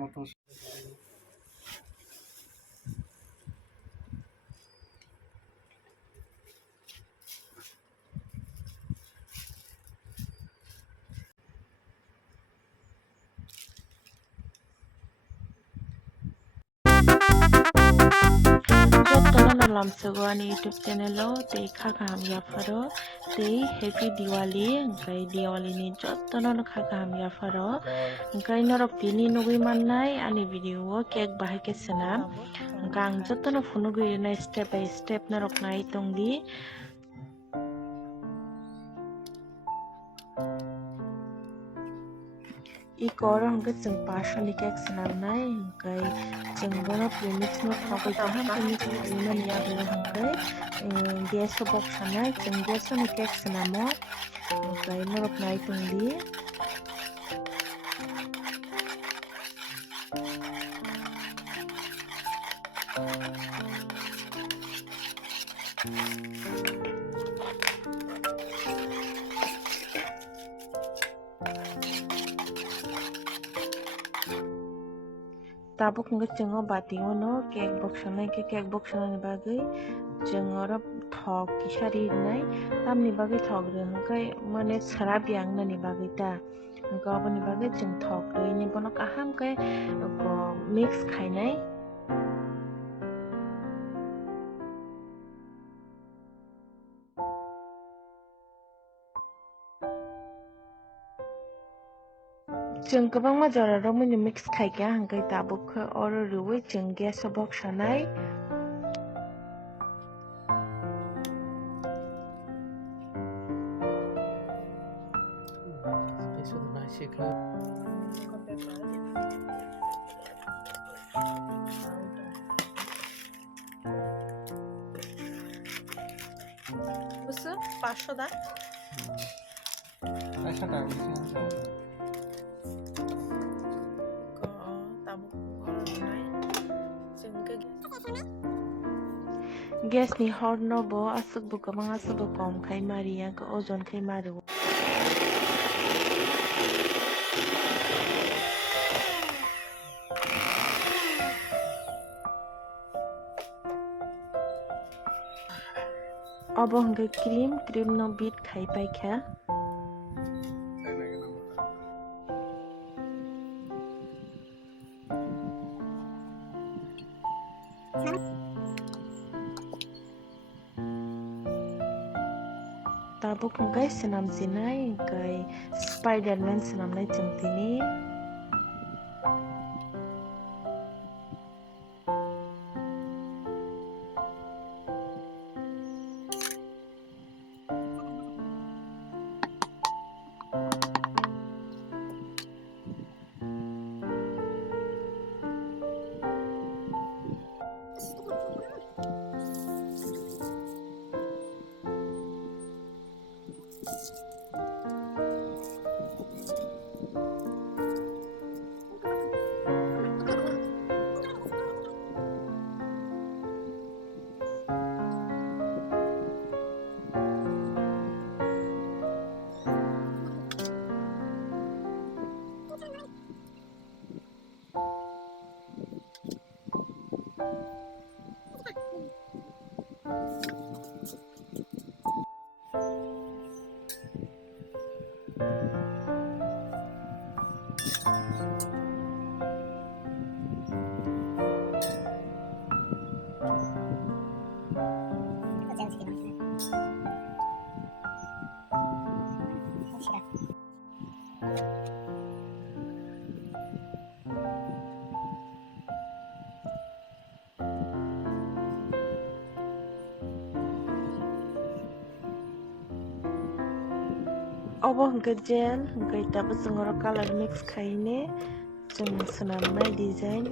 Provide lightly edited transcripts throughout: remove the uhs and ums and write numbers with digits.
মতো lamsagwani YouTube channel o tei khakam yafaro tei happy Diwali angkai Diwali ni jottono khakam yafaro angkai norok tini nugui mannai ani video o cake bahai ke swnam angka ang jottono phunugui nai step by step norok nai tongdi ikor hangke jeng pasani cake swnamnai angkai jeng bono premix no thogoi kaham premix ni yaglo hangkai gas o box sanai jeng gas ni cake swnamo angkai norok nai tongdi tabuk hingga jengo batingo no cake box sanai ke cake box sanai bagui jengo ro thok kisari nai tamni bagui thok re hangkai mane sarap yang nani bagui ta hangka aboni bagui jeng thok rei ni bono kaham ke mix khainai jeng kwbangma jora romoni mix khaikha hangkai tabuk khe oro rwui jeng gas o box sanai বুঝছো 500 দা 500 টাকা gas ni hor no bo asuk bu kwbang asuk bo kom khai maria ko ojon khai maru obo hangke cream no bit khai paikha tabuk hangkai senam jinai hangkai Spiderman senamnai jeng tini obo hangke gel hangkai tabo jeng oro color mix khaine jeng swnamnai design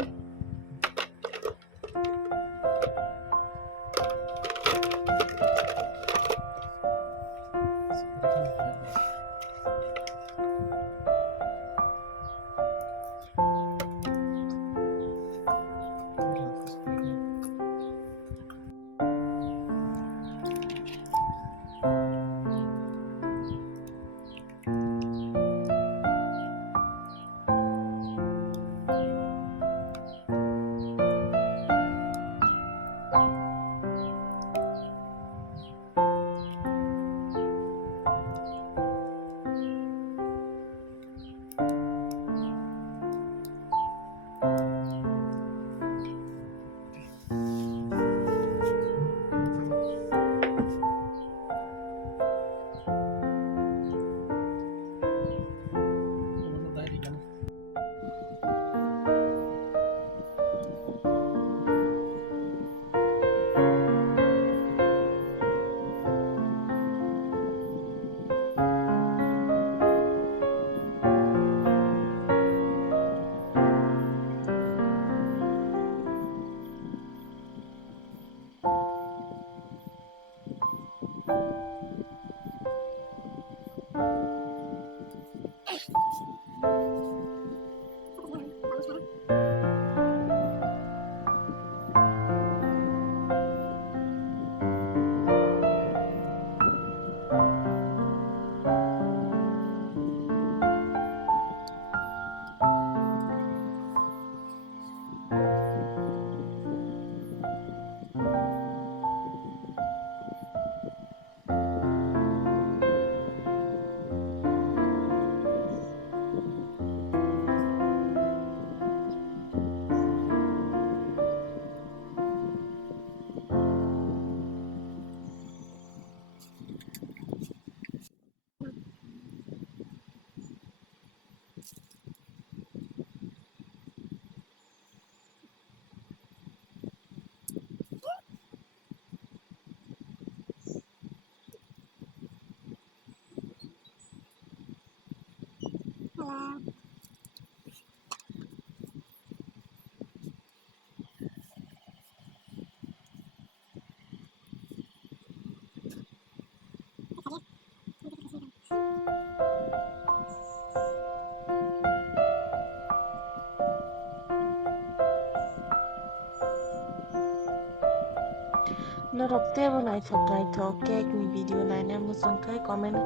Norok te bonai thokai thok cake ni video nai na musong kai comment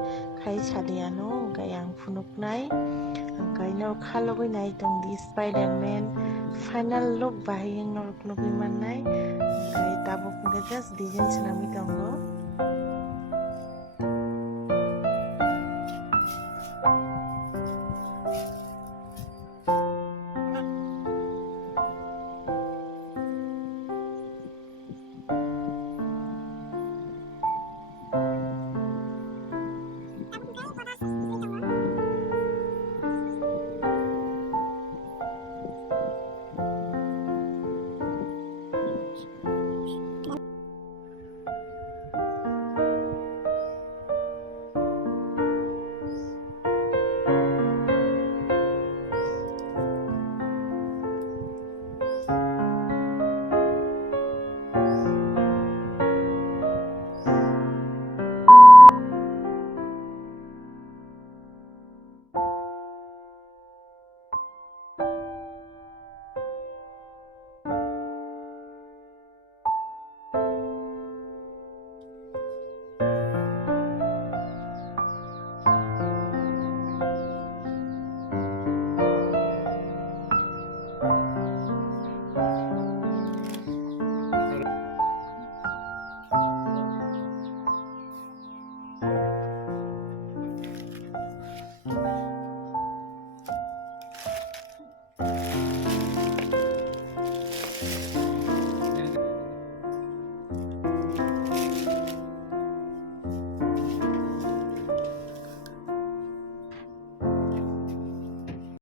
khai chadiano hingkai ang phunuknai hingkai norok khalogoi nai tong di Spider-Man final look bahai ang norok nugui mannai hingkai tabuk hingkai just design swnamoi tongo.